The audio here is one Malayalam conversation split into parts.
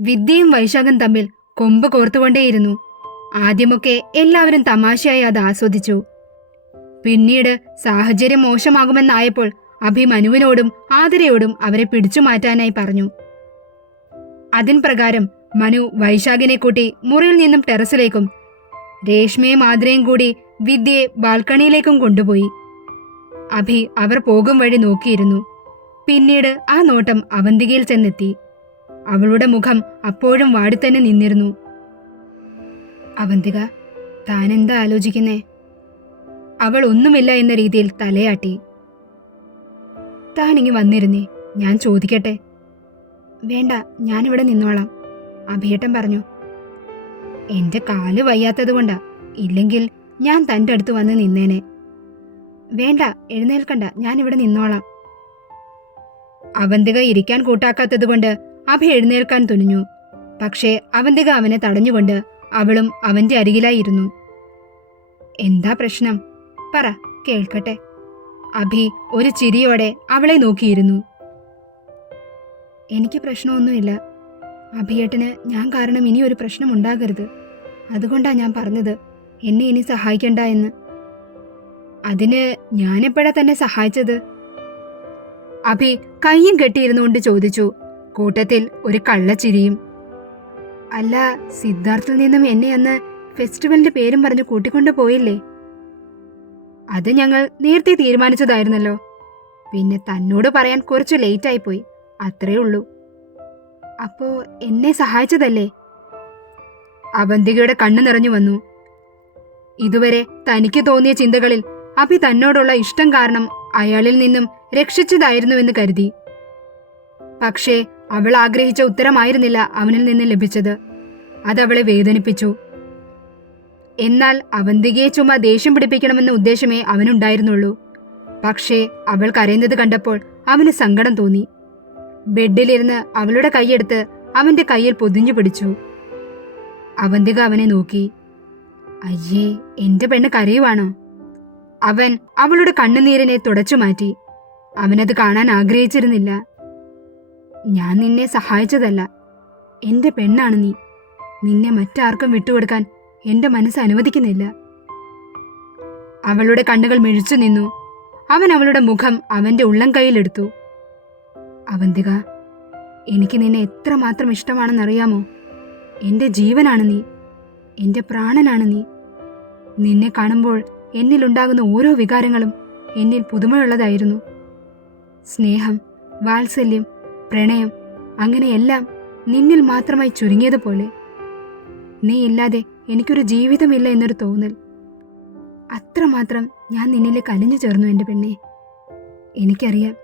വിദ്യയും വൈശാഖും തമ്മിൽ കൊമ്പ് കോർത്തുകൊണ്ടേയിരുന്നു. ആദ്യമൊക്കെ എല്ലാവരും തമാശയായി അത് ആസ്വദിച്ചു. പിന്നീട് സാഹചര്യം മോശമാകുമെന്നായപ്പോൾ അഭി മനുവിനോടും ആതിരയോടും അവരെ പിടിച്ചു മാറ്റാനായി പറഞ്ഞു. അതിൻ പ്രകാരം മനു വൈശാഖിനെ കൂട്ടി മുറിയിൽ നിന്നും ടെറസിലേക്കും രേഷ്മയും ആതിരയും കൂടി വിദ്യയെ ബാൽക്കണിയിലേക്കും കൊണ്ടുപോയി. അഭി അവർ പോകും വഴി നോക്കിയിരുന്നു. പിന്നീട് ആ നോട്ടം അവന്തികയിൽ ചെന്നെത്തി. അവളുടെ മുഖം അപ്പോഴും വാടിത്തന്നെ നിന്നിരുന്നു. അവന്തിക, താനെന്താ ആലോചിക്കുന്നേ? അവൾ ഒന്നുമില്ല എന്ന രീതിയിൽ തലയാട്ടി. താനിങ്ങി വന്നിരുന്നേ, ഞാൻ ചോദിക്കട്ടെ? വേണ്ട, ഞാനിവിടെ നിന്നോളാം, അഭിയേട്ടൻ പറഞ്ഞു. എന്റെ കാല് വയ്യാത്തത് കൊണ്ടാ, ഇല്ലെങ്കിൽ ഞാൻ തൻ്റെ അടുത്ത് വന്ന് നിന്നേനെ. വേണ്ട, എഴുന്നേൽക്കണ്ട, ഞാനിവിടെ നിന്നോളാം. അവന്തിക ഇരിക്കാൻ കൂട്ടാക്കാത്തത് കൊണ്ട് അഭി എഴുന്നേൽക്കാൻ തുനിഞ്ഞു. പക്ഷേ അവന്തിക അവനെ തടഞ്ഞുകൊണ്ട് അവളും അവന്റെ അരികിലായിരുന്നു. എന്താ പ്രശ്നം? പറ, കേൾക്കട്ടെ. അഭി ഒരു ചിരിയോടെ അവളെ നോക്കിയിരുന്നു. എനിക്ക് പ്രശ്നമൊന്നുമില്ല. അഭിയേട്ടന് ഞാൻ കാരണം ഇനി ഒരു പ്രശ്നം ഉണ്ടാകരുത്. അതുകൊണ്ടാ ഞാൻ പറഞ്ഞത് എന്നെ ഇനി സഹായിക്കണ്ട എന്ന്. അതിന് ഞാനെപ്പോഴാ തന്നെ സഹായിച്ചത്? അഭി കയ്യും കെട്ടിയിരുന്നുകൊണ്ട് ചോദിച്ചു, കൂട്ടത്തിൽ ഒരു കള്ളച്ചിരിയും. അല്ല, സിദ്ധാർത്ഥിൽ നിന്നും എന്നെ അന്ന് ഫെസ്റ്റിവലിന്റെ പേരും പറഞ്ഞു കൂട്ടിക്കൊണ്ടു പോയില്ലേ? അത് ഞങ്ങൾ നേരത്തെ തീരുമാനിച്ചതായിരുന്നല്ലോ. പിന്നെ തന്നോട് പറയാൻ കുറച്ച് ലേറ്റായി പോയി, അത്രേ ഉള്ളൂ. അപ്പോ എന്നെ സഹായിച്ചതല്ലേ? അവന്തികയുടെ കണ്ണു നിറഞ്ഞു വന്നു. ഇതുവരെ തനിക്ക് തോന്നിയ ചിന്തകളിൽ അഭി തന്നോടുള്ള ഇഷ്ടം കാരണം അയാളിൽ നിന്നും രക്ഷിച്ചതായിരുന്നുവെന്ന് കരുതി. പക്ഷേ അവൾ ആഗ്രഹിച്ച ഉത്തരമായിരുന്നില്ല അവനിൽ നിന്ന് ലഭിച്ചത്. അതവളെ വേദനിപ്പിച്ചു. എന്നാൽ അവന്തികയെ ചുമ്മാ ദേഷ്യം പിടിപ്പിക്കണമെന്ന ഉദ്ദേശമേ അവനുണ്ടായിരുന്നുള്ളൂ. പക്ഷേ അവൾ കരയുന്നത് കണ്ടപ്പോൾ അവന് സങ്കടം തോന്നി. ബെഡിലിരുന്ന് അവളുടെ കൈയെടുത്ത് അവന്റെ കയ്യിൽ പൊതിഞ്ഞു പിടിച്ചു. അവന്തിക അവനെ നോക്കി. അയ്യേ, എന്റെ പെണ്ണ് കരയുവാണോ? അവൻ അവളുടെ കണ്ണുനീരിനെ തുടച്ചു മാറ്റി. അവനത് കാണാൻ ആഗ്രഹിച്ചിരുന്നില്ല. ഞാൻ നിന്നെ സഹായിച്ചതല്ല, എന്റെ പെണ്ണാണ് നീ. നിന്നെ മറ്റാർക്കും വിട്ടുകൊടുക്കാൻ എന്റെ മനസ്സ് അനുവദിക്കുന്നില്ല. അവളുടെ കണ്ണുകൾ മിഴിച്ചു നിന്നു. അവൻ അവളുടെ മുഖം അവന്റെ ഉള്ളം കൈയിലെടുത്തു. അവന്തിക, എനിക്ക് നിന്നെ എത്രമാത്രം ഇഷ്ടമാണെന്നറിയാമോ? എന്റെ ജീവനാണ് നീ, എന്റെ പ്രാണനാണ് നീ. നിന്നെ കാണുമ്പോൾ എന്നിലുണ്ടാകുന്ന ഓരോ വികാരങ്ങളും എന്നിൽ പുതുമയുള്ളതായിരുന്നു. സ്നേഹം, വാത്സല്യം, പ്രണയം, അങ്ങനെയെല്ലാം നിന്നിൽ മാത്രമായി ചുരുങ്ങിയതുപോലെ. നീ ഇല്ലാതെ എനിക്കൊരു ജീവിതമില്ല എന്നൊരു തോന്നൽ. അത്രമാത്രം ഞാൻ നിന്നിലേക്ക് അലിഞ്ഞു ചേർന്നു എൻ്റെ പെണ്ണെ. എനിക്കറിയാം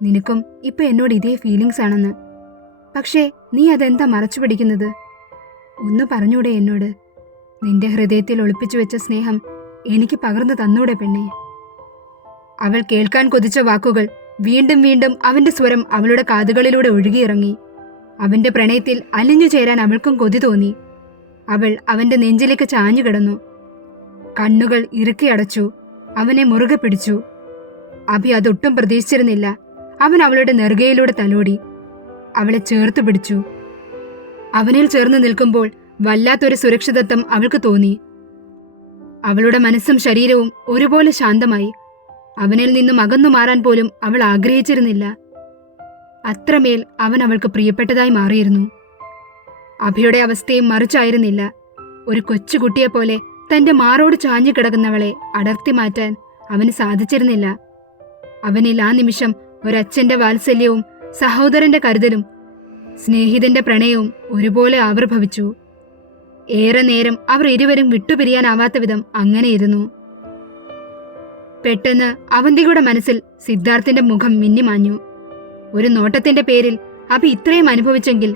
നിനക്കും ഇപ്പൊ എന്നോട് ഇതേ ഫീലിങ്സ് ആണെന്ന്. പക്ഷേ നീ അതെന്താ മറച്ചു പിടിക്കുന്നത്? ഒന്ന് പറഞ്ഞൂടെ എന്നോട്? നിന്റെ ഹൃദയത്തിൽ ഒളിപ്പിച്ചു വെച്ച സ്നേഹം എനിക്ക് പകർന്നു തന്നൂടെ പെണ്ണെ? അവൾ കേൾക്കാൻ കൊതിച്ച വാക്കുകൾ വീണ്ടും വീണ്ടും അവന്റെ സ്വരം അവളുടെ കാതുകളിലൂടെ ഒഴുകിയിറങ്ങി. അവന്റെ പ്രണയത്തിൽ അലിഞ്ഞു ചേരാൻ അവൾക്കും കൊതി തോന്നി. അവൾ അവന്റെ നെഞ്ചിലേക്ക് ചാഞ്ഞു കിടന്നു. കണ്ണുകൾ ഇറുക്കി അടച്ചു. അവനെ മുറുകെ പിടിച്ചു. അഭി അതൊട്ടും പ്രതീക്ഷിച്ചിരുന്നില്ല. അവൻ അവളുടെ നെറുകയിലൂടെ തലോടി. അവളെ ചേർത്ത് പിടിച്ചു. അവനിൽ ചേർന്ന് നിൽക്കുമ്പോൾ വല്ലാത്തൊരു സുരക്ഷിതത്വം അവൾക്ക് തോന്നി. അവളുടെ മനസ്സും ശരീരവും ഒരുപോലെ ശാന്തമായി. അവനിൽ നിന്നും അകന്നു മാറാൻ പോലും അവൾ ആഗ്രഹിച്ചിരുന്നില്ല. അത്രമേൽ അവൻ അവൾക്ക് പ്രിയപ്പെട്ടതായി മാറിയിരുന്നു. അഭിയുടെ അവസ്ഥയും മറിച്ചായിരുന്നില്ല. ഒരു കൊച്ചുകുട്ടിയെപ്പോലെ തന്റെ മാറോട് ചാഞ്ഞു കിടക്കുന്നവളെ അടർത്തി മാറ്റാൻ അവന് സാധിച്ചിരുന്നില്ല. അവനിൽ ആ നിമിഷം ഒരച്ഛന്റെ വാത്സല്യവും സഹോദരന്റെ കരുതലും സ്നേഹിതന്റെ പ്രണയവും ഒരുപോലെ ആവിർഭവിച്ചു. ഏറെ നേരം അവർ ഇരുവരും വിട്ടുപിരിയാനാവാത്ത വിധം അങ്ങനെയിരുന്നു. പെട്ടെന്ന് അവന്തികയുടെ മനസ്സിൽ സിദ്ധാർത്ഥിന്റെ മുഖം മിന്നിമാഞ്ഞു. ഒരു നോട്ടത്തിന്റെ പേരിൽ അഭി ഇത്രയും അനുഭവിച്ചെങ്കിൽ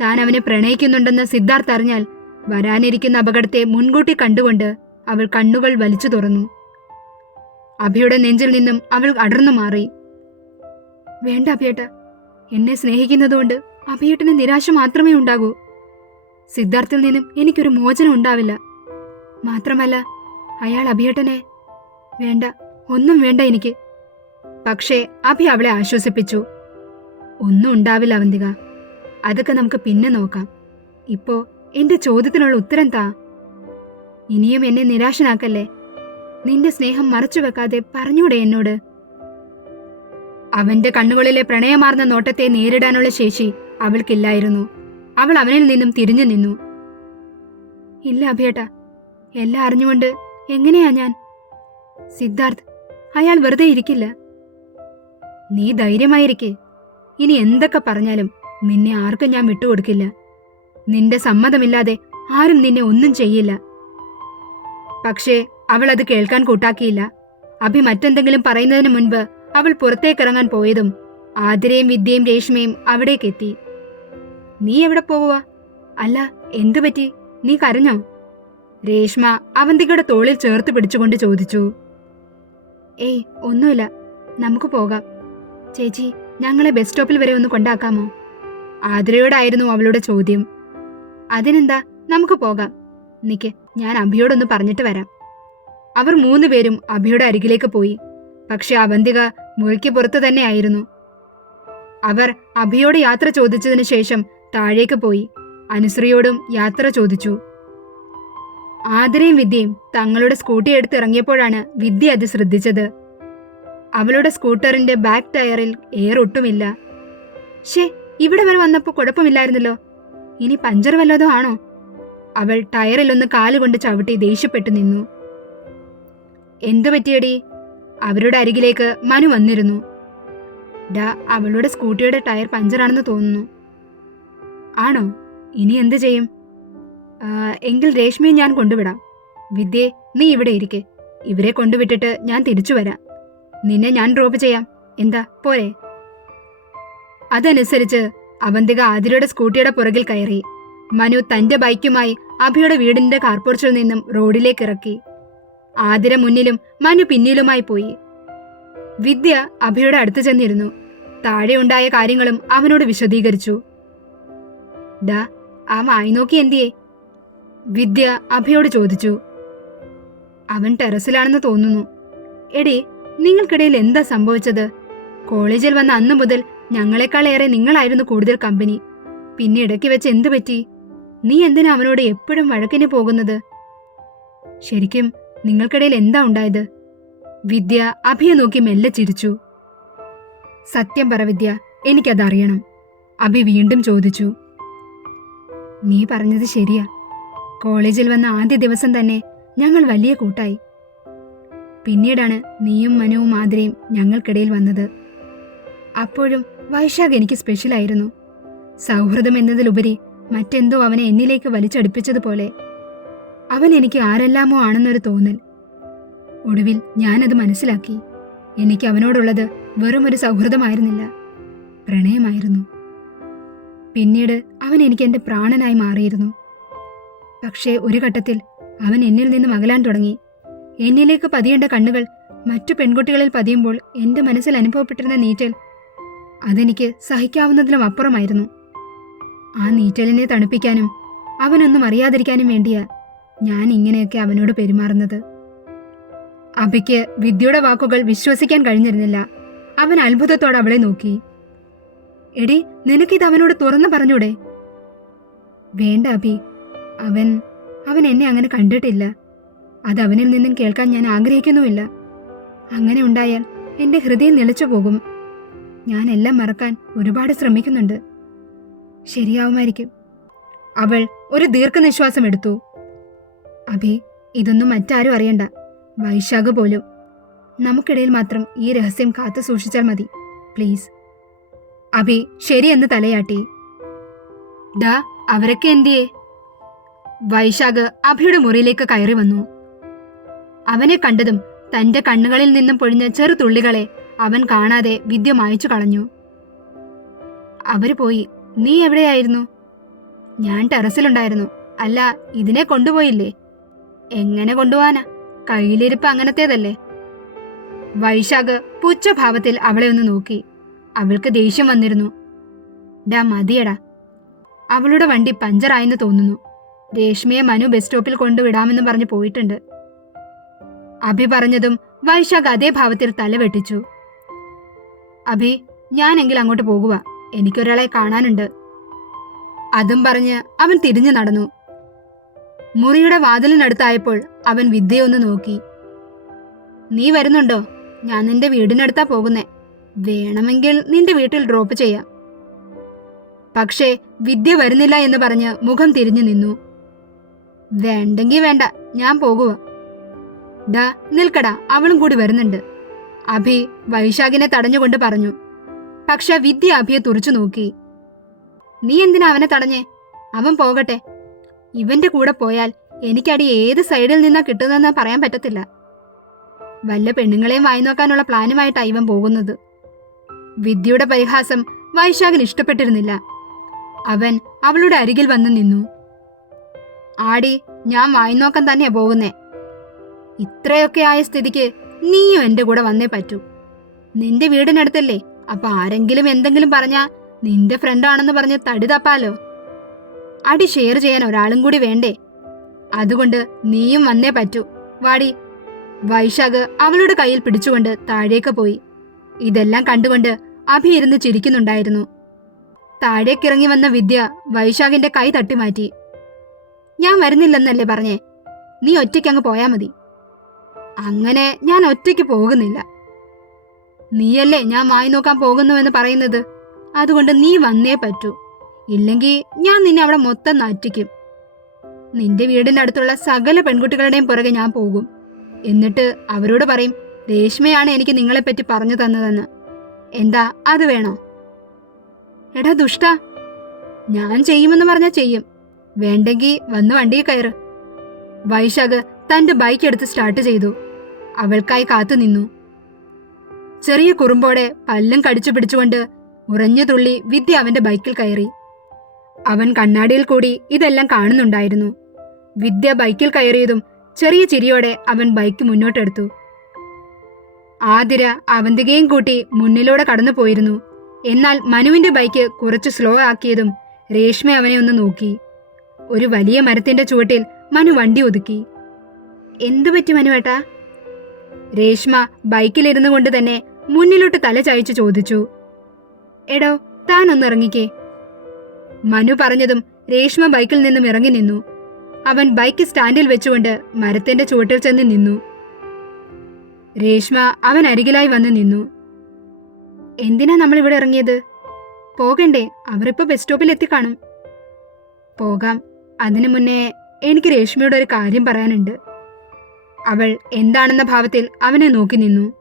താൻ അവനെ പ്രണയിക്കുന്നുണ്ടെന്ന് സിദ്ധാർത്ഥ് അറിഞ്ഞാൽ വരാനിരിക്കുന്ന അപകടത്തെ മുൻകൂട്ടി കണ്ടുകൊണ്ട് അവൾ കണ്ണുകൾ വലിച്ചു തുറന്നു. അഭിയുടെ നെഞ്ചിൽ നിന്നും അവൾ അടർന്നു മാറി. വേണ്ട അഭിയേട്ട, എന്നെ സ്നേഹിക്കുന്നതുകൊണ്ട് അഭിയേട്ടന് നിരാശ മാത്രമേ ഉണ്ടാകൂ. സിദ്ധാർത്ഥിൽ നിന്നും എനിക്കൊരു മോചനം ഉണ്ടാവില്ല. മാത്രമല്ല അയാൾ അഭിയേട്ടനെ വേണ്ട, ഒന്നും വേണ്ട എനിക്ക്. പക്ഷേ അഭി അവളെ ആശ്വസിപ്പിച്ചു. ഒന്നും ഉണ്ടാവില്ല അവന്തിക, അതൊക്കെ നമുക്ക് പിന്നെ നോക്കാം. ഇപ്പോ എന്റെ ചോദ്യത്തിനുള്ള ഉത്തരം താ. ഇനിയും എന്നെ നിരാശനാക്കല്ലേ. നിന്റെ സ്നേഹം മറച്ചു വെക്കാതെ പറഞ്ഞൂടെ എന്നോട്? അവന്റെ കണ്ണുകളിലെ പ്രണയമാർന്ന നോട്ടത്തെ നേരിടാനുള്ള ശേഷി അവൾക്കില്ലായിരുന്നു. അവൾ അവനിൽ നിന്നും തിരിഞ്ഞു നിന്നു. ഇല്ല അഭിയേട്ടാ, എല്ലാം അറിഞ്ഞുകൊണ്ട് എങ്ങനെയാ ഞാൻ? സിദ്ധാർത്ഥ്, അയാൾ വെറുതെ ഇരിക്കില്ല. നീ ധൈര്യമായിരിക്കെ. ഇനി എന്തൊക്കെ പറഞ്ഞാലും നിന്നെ ആർക്കും ഞാൻ വിട്ടുകൊടുക്കില്ല. നിന്റെ സമ്മതമില്ലാതെ ആരും നിന്നെ ഒന്നും ചെയ്യില്ല. പക്ഷേ അവൾ അത് കേൾക്കാൻ കൂട്ടാക്കിയില്ല. അഭി മറ്റെന്തെങ്കിലും പറയുന്നതിന് മുൻപ് അവൾ പുറത്തേക്കിറങ്ങാൻ പോയതും ആതിരയും വിദ്യയും രേഷ്മയും അവിടേക്കെത്തി. നീ എവിടെ പോവുക? അല്ല, എന്തുപറ്റി? നീ കരഞ്ഞോ? രേഷ്മ അവന്തികയുടെ തോളിൽ ചേർത്ത് പിടിച്ചുകൊണ്ട് ചോദിച്ചു. ഏയ്, ഒന്നുമില്ല, നമുക്ക് പോകാം. ചേച്ചി, ഞങ്ങളെ ബസ് സ്റ്റോപ്പിൽ വരെ ഒന്ന് കൊണ്ടാക്കാമോ? ആതിരയോടായിരുന്നു അവളുടെ ചോദ്യം. അതിനെന്താ, നമുക്ക് പോകാം. നിക്ക്, ഞാൻ അഭിയോടൊന്ന് പറഞ്ഞിട്ട് വരാം. അവർ 3 പേരും അഭിയുടെ അരികിലേക്ക് പോയി. പക്ഷെ അവന്തിക മുറിക്ക് പുറത്തു തന്നെയായിരുന്നു. അവർ അഭിയോട് യാത്ര ചോദിച്ചതിനു ശേഷം താഴേക്ക് പോയി അനുശ്രീയോടും യാത്ര ചോദിച്ചു. ആതിരയും വിദ്യയും തങ്ങളുടെ സ്കൂട്ടി എടുത്തിറങ്ങിയപ്പോഴാണ് വിദ്യ അത് ശ്രദ്ധിച്ചത്. അവളുടെ സ്കൂട്ടറിന്റെ ബാക്ക് ടയറിൽ എയർ ഒട്ടുമില്ല. ഷേ, ഇവിടെ വരെ വന്നപ്പോൾ കുഴപ്പമില്ലായിരുന്നല്ലോ, ഇനി പഞ്ചർ വല്ലതോ ആണോ? അവൾ ടയറിലൊന്ന് കാലുകൊണ്ട് ചവിട്ടി ദേഷ്യപ്പെട്ടു നിന്നു. എന്തു പറ്റിയടി? അവരുടെ അരികിലേക്ക് മനു വന്നിരുന്നു. ഡാ, അവളുടെ സ്കൂട്ടിയുടെ ടയർ പഞ്ചറാണെന്ന് തോന്നുന്നു. ആണോ? ഇനി എന്തു ചെയ്യും? എങ്കിൽ രേഷ്മയെ ഞാൻ കൊണ്ടുവിടാം. വിദ്യേ, നീ ഇവിടെ ഇരിക്കെ. ഇവരെ കൊണ്ടുവിട്ടിട്ട് ഞാൻ തിരിച്ചു വരാം. നിന്നെ ഞാൻ ഡ്രോപ്പ് ചെയ്യാം. എന്താ, പോരെ? അതനുസരിച്ച് അവന്തിക ആതിരയുടെ സ്കൂട്ടിയുടെ പുറകിൽ കയറി. മനു തന്റെ ബൈക്കുമായി അഭിയുടെ വീടിന്റെ കാർപോർച്ചിൽ നിന്നും റോഡിലേക്ക് ഇറക്കി. ആതിര മുന്നിലും മനു പിന്നിലുമായി പോയി. വിദ്യ അഭിയുടെ അടുത്ത് ചെന്നിരുന്നു. താഴെ ഉണ്ടായ കാര്യങ്ങളും അവനോട് വിശദീകരിച്ചു. ഡാ, ആ മായി നോക്കി എന്തിയേ? വിദ്യ അഭിയോട് ചോദിച്ചു. അവൻ ടെറസിലാണെന്ന് തോന്നുന്നു. എടി, നിങ്ങൾക്കിടയിൽ എന്താ സംഭവിച്ചത്? കോളേജിൽ വന്ന അന്നു മുതൽ ഞങ്ങളെക്കാളേറെ നിങ്ങളായിരുന്നു കൂടുതൽ കമ്പനി. പിന്നെ ഇടയ്ക്ക് വെച്ച് എന്തു പറ്റി? നീ എന്തിനാ അവനോട് എപ്പോഴും വഴക്കിന് പോകുന്നത്? ശരിക്കും നിങ്ങൾക്കിടയിൽ എന്താ ഉണ്ടായത്? വിദ്യ അഭിയെ നോക്കി മെല്ലെ ചിരിച്ചു. സത്യം പറ വിദ്യ, എനിക്കതറിയണം. അഭി വീണ്ടും ചോദിച്ചു. നീ പറഞ്ഞത് ശരിയാ. കോളേജിൽ വന്ന ആദ്യ ദിവസം തന്നെ ഞങ്ങൾ വലിയ കൂട്ടായി. പിന്നീടാണ് നീയും മനുവും ആതിരയും ഞങ്ങൾക്കിടയിൽ വന്നത്. അപ്പോഴും വൈശാഖ് എനിക്ക് സ്പെഷ്യലായിരുന്നു. സൗഹൃദം എന്നതിലുപരി മറ്റെന്തോ അവനെ എന്നിലേക്ക് വലിച്ചടുപ്പിച്ചതുപോലെ. അവൻ എനിക്ക് ആരെല്ലാമോ ആണെന്നൊരു തോന്നൽ. ഒടുവിൽ ഞാനത് മനസ്സിലാക്കി. എനിക്ക് അവനോടുള്ളത് വെറും ഒരു സൗഹൃദമായിരുന്നില്ല, പ്രണയമായിരുന്നു. പിന്നീട് അവൻ എനിക്ക് എൻ്റെ പ്രാണനായി മാറിയിരുന്നു. പക്ഷേ ഒരു ഘട്ടത്തിൽ അവൻ എന്നിൽ നിന്നും അകലാൻ തുടങ്ങി. എന്നിലേക്ക് പതിയേണ്ട കണ്ണുകൾ മറ്റു പെൺകുട്ടികളിൽ പതിയുമ്പോൾ എൻ്റെ മനസ്സിൽ അനുഭവപ്പെട്ടിരുന്ന നീറ്റൽ, അതെനിക്ക് സഹിക്കാവുന്നതിലും അപ്പുറമായിരുന്നു. ആ നീറ്റലിനെ തണുപ്പിക്കാനും അവനൊന്നും അറിയാതിരിക്കാനും വേണ്ടിയാ ഞാൻ ഇങ്ങനെയൊക്കെ അവനോട് പെരുമാറുന്നത്. അഭിക്ക് വിദ്യയുടെ വാക്കുകൾ വിശ്വസിക്കാൻ കഴിഞ്ഞിരുന്നില്ല. അവൻ അത്ഭുതത്തോടെ അവളെ നോക്കി. എടി, നിനക്കിത് അവനോട് തുറന്നു പറഞ്ഞൂടെ? വേണ്ട അഭി, അവൻ എന്നെ അങ്ങനെ കണ്ടിട്ടില്ല. അത് അവനിൽ നിന്നും കേൾക്കാൻ ഞാൻ ആഗ്രഹിക്കുന്നുമില്ല. അങ്ങനെ ഉണ്ടായാൽ എൻ്റെ ഹൃദയം നിലച്ചു പോകും. ഞാൻ എല്ലാം മറക്കാൻ ഒരുപാട് ശ്രമിക്കുന്നുണ്ട്. ശരിയാവുമായിരിക്കും. അവൾ ഒരു ദീർഘനിശ്വാസം എടുത്തു. അഭി, ഇതൊന്നും മറ്റാരും അറിയണ്ട, വൈശാഖ് പോലും. നമുക്കിടയിൽ മാത്രം ഈ രഹസ്യം കാത്തു സൂക്ഷിച്ചാൽ മതി, പ്ലീസ്. അഭി ശരിയെന്ന് തലയാട്ടി. ഡാ, അവരൊക്കെ എന്തിയേ? വൈശാഖ് അഭിയുടെ മുറിയിലേക്ക് കയറി വന്നു. അവനെ കണ്ടതും തന്റെ കണ്ണുകളിൽ നിന്നും പൊഴിഞ്ഞ ചെറുതുള്ളികളെ അവൻ കാണാതെ വിദ്യ മായ്ച്ചു കളഞ്ഞു. അവര് പോയി. നീ എവിടെയായിരുന്നു? ഞാൻ ടെറസിലുണ്ടായിരുന്നു. അല്ല, ഇതിനെ കൊണ്ടുപോയില്ലേ? എങ്ങനെ കൊണ്ടുപോവാനാ? കയ്യിലിരിപ്പ് അങ്ങനത്തേതല്ലേ. വൈശാഖ് പുച്ഛഭാവത്തിൽ അവളെ ഒന്ന് നോക്കി. അവൾക്ക് ദേഷ്യം വന്നിരുന്നു. ഡാ, മതിയടാ. അവളുടെ വണ്ടി പഞ്ചറായെന്ന് തോന്നുന്നു. രേഷ്മയെ മനു ബസ് സ്റ്റോപ്പിൽ കൊണ്ടുവിടാമെന്ന് പറഞ്ഞ് പോയിട്ടുണ്ട്. അഭി പറഞ്ഞതും വൈശാഖ് അതേ ഭാവത്തിൽ തല വെട്ടിച്ചു. അഭി, ഞാനെങ്കിൽ അങ്ങോട്ട് പോകുക. എനിക്കൊരാളെ കാണാനുണ്ട്. അതും പറഞ്ഞ് അവൻ തിരിഞ്ഞു നടന്നു. മുറിയുടെ വാതിലിനടുത്തായപ്പോൾ അവൻ വിദ്യയെ ഒന്ന് നോക്കി. നീ വരുന്നുണ്ടോ? ഞാൻ നിന്റെ വീടിനടുത്താ പോകുന്നേ. വേണമെങ്കിൽ നിന്റെ വീട്ടിൽ ഡ്രോപ്പ് ചെയ്യാം. പക്ഷേ വിദ്യ വരുന്നില്ല എന്ന് പറഞ്ഞ് മുഖം തിരിഞ്ഞു നിന്നു. വേണ്ടെങ്കി വേണ്ട, ഞാൻ പോകുക. ഡാ നിൽക്കടാ, അവളും കൂടി വരുന്നുണ്ട്, അഭി വൈശാഖിനെ തടഞ്ഞുകൊണ്ട് പറഞ്ഞു. പക്ഷെ വിദ്യ അഭിയെ തുറച്ചു നോക്കി. നീ എന്തിനാ അവനെ തടഞ്ഞേ? അവൻ പോകട്ടെ. ഇവന്റെ കൂടെ പോയാൽ എനിക്കടി ഏത് സൈഡിൽ നിന്നാ കിട്ടുന്നതെന്ന് പറയാൻ പറ്റത്തില്ല. വല്ല പെണ്ണുങ്ങളെയും വായി നോക്കാനുള്ള പ്ലാനുമായിട്ടാ ഇവൻ പോകുന്നത്. വിദ്യയുടെ പരിഹാസം വൈശാഖിന് ഇഷ്ടപ്പെട്ടിരുന്നില്ല. അവൻ അവളുടെ അരികിൽ വന്നു നിന്നു. ആടി, ഞാൻ വായി നോക്കാൻ തന്നെയാ പോകുന്നേ. ഇത്രയൊക്കെ ആയ സ്ഥിതിക്ക് നീയും എന്റെ കൂടെ വന്നേ പറ്റൂ. നിന്റെ വീടിനടുത്തല്ലേ, അപ്പൊ ആരെങ്കിലും എന്തെങ്കിലും പറഞ്ഞാ നിന്റെ ഫ്രണ്ടാണെന്ന് പറഞ്ഞ് തടി തപ്പാലോ. അടി ഷെയർ ചെയ്യാൻ ഒരാളും കൂടി വേണ്ടേ? അതുകൊണ്ട് നീയും വന്നേ പറ്റൂ. വാടി. വൈശാഖ് അവളുടെ കയ്യിൽ പിടിച്ചുകൊണ്ട് താഴേക്ക് പോയി. ഇതെല്ലാം കണ്ടുകൊണ്ട് അഭി ഇരുന്ന് ചിരിക്കുന്നുണ്ടായിരുന്നു. താഴേക്കിറങ്ങി വന്ന വിദ്യ വൈശാഖിന്റെ കൈ തട്ടിമാറ്റി. ഞാൻ വരുന്നില്ലെന്നല്ലേ പറഞ്ഞേ? നീ ഒറ്റയ്ക്കങ്ങ് പോയാ മതി. അങ്ങനെ ഞാൻ ഒറ്റയ്ക്ക് പോകുന്നില്ല. നീയല്ലേ ഞാൻ വായി നോക്കാൻ പോകുന്നുവെന്ന് പറയുന്നത്. അതുകൊണ്ട് നീ വന്നേ പറ്റൂ. ഇല്ലെങ്കിൽ ഞാൻ നിന്നെ അവിടെ മൊത്തം നാറ്റിക്കും. നിന്റെ വീടിനടുത്തുള്ള സകല പെൺകുട്ടികളുടെയും പുറകെ ഞാൻ പോകും. എന്നിട്ട് അവരോട് പറയും, രേഷ്മയാണ് എനിക്ക് നിങ്ങളെപ്പറ്റി പറഞ്ഞു തന്നതെന്ന്. എന്താ, അത് വേണോ? എടാ ദുഷ്ട, ഞാൻ ചെയ്യുമെന്ന് പറഞ്ഞാൽ ചെയ്യും. വേണ്ടെങ്കിൽ വന്ന് വണ്ടിയിൽ കയറ്. വൈശാഖ് തന്റെ ബൈക്ക് എടുത്ത് സ്റ്റാർട്ട് ചെയ്തു. അവൾക്കായി കാത്തു നിന്നു. ചെറിയ കുറുമ്പോടെ പല്ലും കടിച്ചു പിടിച്ചുകൊണ്ട് ഉറഞ്ഞു തുള്ളി വിദ്യ അവന്റെ ബൈക്കിൽ കയറി. അവൻ കണ്ണാടിയിൽ കൂടി ഇതെല്ലാം കാണുന്നുണ്ടായിരുന്നു. വിദ്യ ബൈക്കിൽ കയറിയതും ചെറിയ ചിരിയോടെ അവൻ ബൈക്ക് മുന്നോട്ടെടുത്തു. ആതിര അവന്തികയും കൂട്ടി മുന്നിലൂടെ കടന്നു പോയിരുന്നു. എന്നാൽ മനുവിന്റെ ബൈക്ക് കുറച്ച് സ്ലോ ആക്കിയതും രേഷ്മ അവനെ ഒന്ന് നോക്കി. ഒരു വലിയ മരത്തിന്റെ ചുവട്ടിൽ മനു വണ്ടി ഒതുക്കി. എന്തു പറ്റി മനുവേട്ടാ? രേഷ്മ ബൈക്കിലിരുന്നു കൊണ്ട് തന്നെ മുന്നിലോട്ട് തല ചായച്ചു ചോദിച്ചു. എടോ, താൻ ഒന്ന് ഇറങ്ങിക്കേ. മനു പറഞ്ഞതും രേഷ്മ ബൈക്കിൽ നിന്നും ഇറങ്ങി നിന്നു. അവൻ ബൈക്ക് സ്റ്റാൻഡിൽ വെച്ചുകൊണ്ട് മരത്തിന്റെ ചുവട്ടിൽ ചെന്ന് നിന്നു. രേഷ്മ അവൻ അരികിലായി വന്ന് നിന്നു. എന്തിനാ നമ്മൾ ഇവിടെ ഇറങ്ങിയത്? പോകണ്ടേ? അവരിപ്പോ ബസ് സ്റ്റോപ്പിൽ എത്തിക്കാണും. പോകാം. അതിനു മുന്നേ എനിക്ക് രേഷ്മയോട് ഒരു കാര്യം പറയാനുണ്ട്. അവൾ എന്താണെന്ന ഭാവത്തിൽ അവനെ നോക്കി നിന്നു.